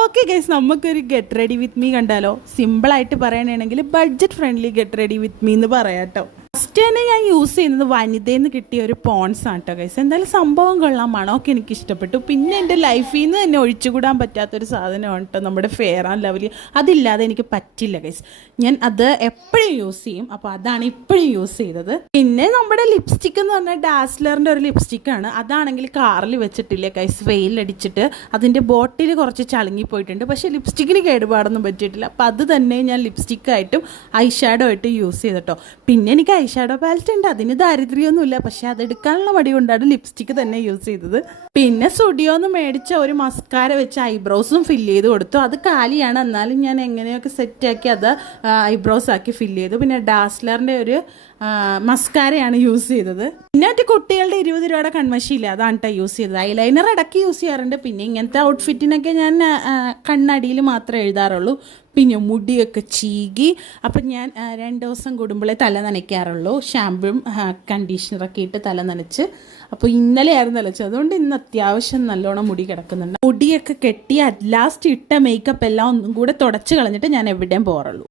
Okay guys, നമുക്കൊരു get ready with me കണ്ടാലോ? സിമ്പിളായിട്ട് പറയണമെങ്കിൽ budget friendly get ready with me എന്ന് പറയാട്ടോ. ഫസ്റ്റ് തന്നെ ഞാൻ യൂസ് ചെയ്യുന്നത് വനിതയിൽ നിന്ന് കിട്ടിയ ഒരു പോൺസ് ആണ് കേട്ടോ ഗൈസ്. എന്തായാലും സംഭവം കൊള്ളാം, മണമൊക്കെ എനിക്ക് ഇഷ്ടപ്പെട്ടു. പിന്നെ എൻ്റെ ലൈഫിൽ നിന്ന് തന്നെ ഒഴിച്ചുകൂടാൻ പറ്റാത്തൊരു സാധനമാണ് കേട്ടോ നമ്മുടെ ഫെയർ ആൻഡ് ലവ്ലി. അതില്ലാതെ എനിക്ക് പറ്റില്ല ഗൈസ്. ഞാൻ അത് എപ്പോഴും യൂസ് ചെയ്യും. അപ്പോൾ അതാണ് ഇപ്പോഴും യൂസ് ചെയ്തത്. പിന്നെ നമ്മുടെ ലിപ്സ്റ്റിക് എന്ന് പറഞ്ഞാൽ ഡാസ്ലറിൻ്റെ ഒരു ലിപ്സ്റ്റിക്കാണ്. അതാണെങ്കിൽ കാറിൽ വെച്ചിട്ടില്ല ഗൈസ്, വെയിലടിച്ചിട്ട് അതിൻ്റെ ബോട്ടിൽ കുറച്ച് ചളുങ്ങിപ്പോയിട്ടുണ്ട്. പക്ഷേ ലിപ്സ്റ്റിക്കിന് കേടുപാടൊന്നും പറ്റിയിട്ടില്ല. അപ്പോൾ അത് തന്നെ ഞാൻ ലിപ്സ്റ്റിക്കായിട്ടും ഐ ഷാഡോ ആയിട്ടും യൂസ് ചെയ്തിട്ടോ. പിന്നെ എനിക്ക് ഐ ഷാഡോ പാലറ്റ് ഉണ്ട്, അതിന് ദാരിദ്ര്യമൊന്നുമില്ല. പക്ഷെ അതെടുക്കാനുള്ള മടി കൊണ്ടാണ് ലിപ്സ്റ്റിക്ക് തന്നെ യൂസ് ചെയ്തത്. പിന്നെ സ്റ്റുഡിയോന്ന് മേടിച്ച ഒരു മസ്കാര വെച്ച് ഐബ്രോസും ഫില്ല് ചെയ്ത് കൊടുത്തു. അത് കാലിയാണ്, എന്നാലും ഞാൻ എങ്ങനെയൊക്കെ സെറ്റാക്കി അത് ഐബ്രോസ് ആക്കി ഫില്ല് ചെയ്തു. പിന്നെ ഡാസ്ലറിൻ്റെ ഒരു മസ്കാരയാണ് യൂസ് ചെയ്തത്. പിന്നെ മറ്റേ കുട്ടികളുടെ 20 രൂപയുടെ കൺമഷിയില്ല, അതാണ് കേട്ടോ യൂസ് ചെയ്തത്. ഐലൈനർ ഇടയ്ക്ക് യൂസ് ചെയ്യാറുണ്ട്. പിന്നെ ഇങ്ങനത്തെ ഔട്ട്ഫിറ്റിനൊക്കെ ഞാൻ കണ്ണടിയിൽ മാത്രമേ എഴുതാറുള്ളൂ. പിന്നെ മുടിയൊക്കെ ചീകി. അപ്പം ഞാൻ 2 ദിവസം കൂടുമ്പോഴേ തല നനയ്ക്കാറുള്ളൂ. ഷാമ്പും കണ്ടീഷണറൊക്കെ ഇട്ട് തല നനച്ച്. അപ്പോൾ ഇന്നലെയായിരുന്നു നനച്ചത്, അതുകൊണ്ട് ഇന്ന് അത്യാവശ്യം നല്ലോണം മുടി കിടക്കുന്നുണ്ട്. മുടിയൊക്കെ കെട്ടി ലാസ്റ്റ് ഇട്ട മേക്കപ്പ് എല്ലാം ഒന്നും കൂടെ തുടച്ച് കളഞ്ഞിട്ട് ഞാൻ എവിടെയും പോകാറുള്ളൂ.